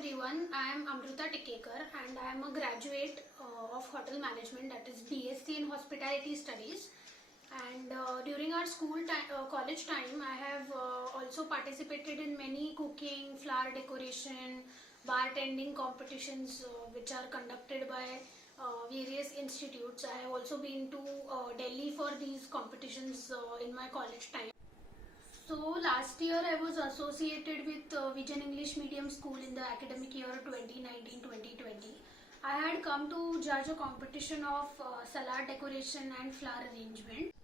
everyone, I am Amruta Tikekar and I am a graduate of Hotel Management, that is BSc in Hospitality Studies. And during our college time, I have also participated in many cooking, flower decoration, bartending competitions which are conducted by various institutes. I have also been to Delhi for these competitions in my college time. So last year I was associated with Vision English Medium School in the academic year 2019-2020. I had come to judge a competition of salad decoration and flower arrangement.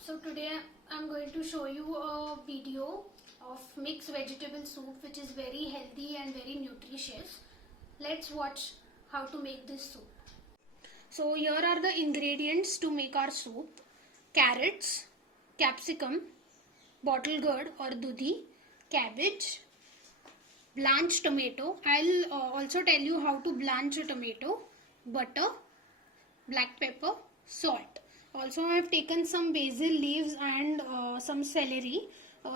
So today I'm going to show you a video of mixed vegetable soup which is very healthy and very nutritious. Let's watch how to make this soup. So here are the ingredients to make our soup: carrots, capsicum, bottle gourd or dudhi, cabbage, blanched tomato. I'll also tell you how to blanch a tomato, butter, black pepper, salt. Also I have taken some basil leaves and some celery.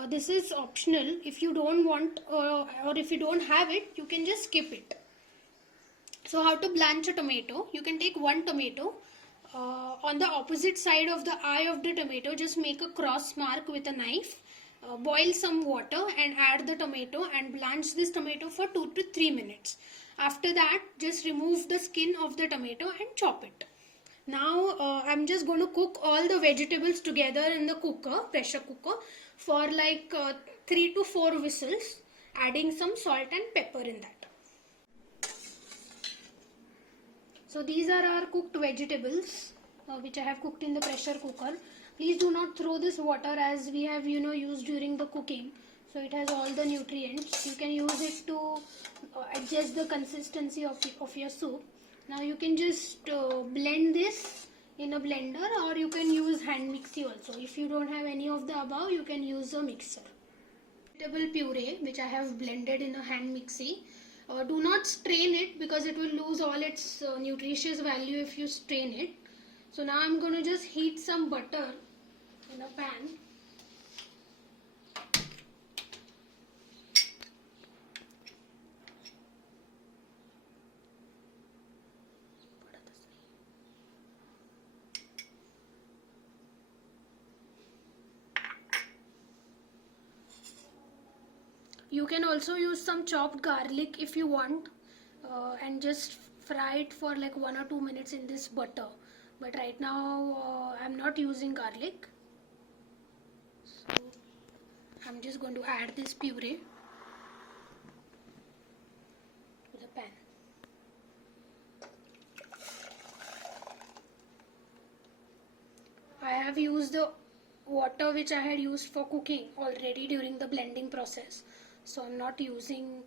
This is optional. If you don't want or if you don't have it, you can just skip it. So how to blanch a tomato? You can take one tomato. On the opposite side of the eye of the tomato, just make a cross mark with a knife. Boil some water and add the tomato and blanch this tomato for 2 to 3 minutes. After that, just remove the skin of the tomato and chop it. Now I'm just going to cook all the vegetables together in the pressure cooker for like 3 to 4 whistles, adding some salt and pepper in that. So these are our cooked vegetables which I have cooked in the pressure cooker. Please do not throw this water as we have used during the cooking. So it has all the nutrients. You can use it to adjust the consistency of your soup. Now you can just blend this in a blender, or you can use hand mixie also. If you don't have any of the above, you can use a mixer. Vegetable puree which I have blended in a hand mixie. Do not strain it because it will lose all its nutritious value if you strain it. So now I'm going to just heat some butter in a pan. You can also use some chopped garlic if you want and just fry it for like 1 or 2 minutes in this butter. But right now I'm not using garlic. So I'm just going to add this puree to the pan. I have used the water which I had used for cooking already during the blending process. So I'm not using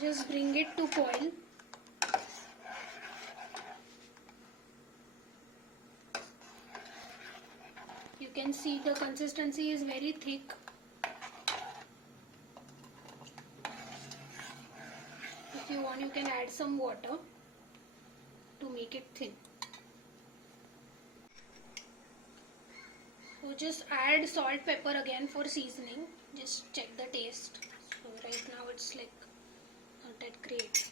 just bring it to boil. You can see the consistency is very thick. If you want, you can add some water to make it thin. So just add salt, pepper again for seasoning. Just check the taste. So right now it's like not that great.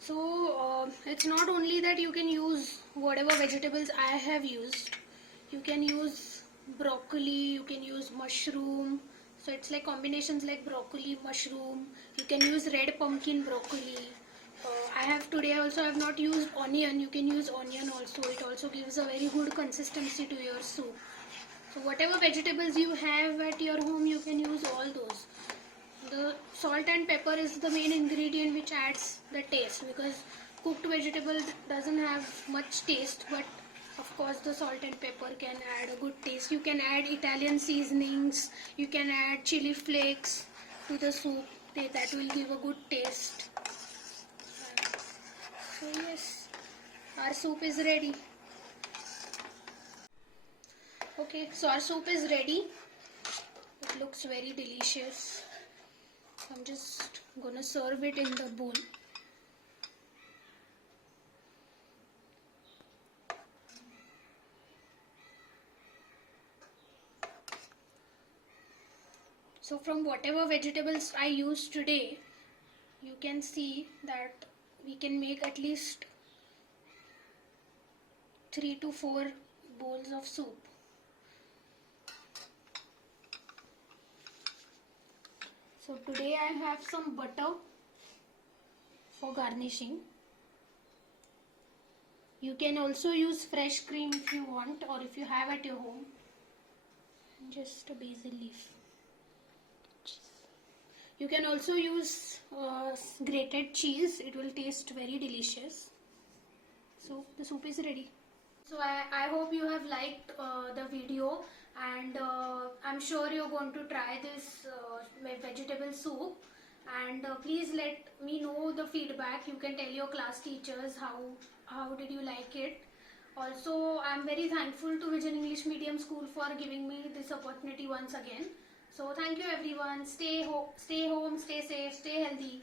So it's not only that you can use whatever vegetables I have used. You can use broccoli, you can use mushroom. So it's like combinations like broccoli, mushroom. You can use red pumpkin broccoli. Today also I have not used onion. You can use onion also. It also gives a very good consistency to your soup. So whatever vegetables you have at your home, you can use all those. The salt and pepper is the main ingredient which adds the taste, because cooked vegetable doesn't have much taste, but of course the salt and pepper can add a good taste. You can add Italian seasonings, you can add chili flakes to the soup. That will give a good taste. So yes, our soup is ready. Okay, so our soup is ready. It looks very delicious. I'm just gonna serve it in the bowl. So from whatever vegetables I used today, you can see that we can make at least 3 to 4 bowls of soup. So today I have some butter for garnishing. You can also use fresh cream if you want, or if you have at your home. Just a basil leaf. You can also use grated cheese. It will taste very delicious. So the soup is ready. So I hope you have liked the video, and I'm sure you're going to try this vegetable soup, and please let me know the feedback. You can tell your class teachers how did you like it. Also, I'm very thankful to Vision English Medium School for giving me this opportunity once again. So thank you everyone. Stay home, stay safe, stay healthy.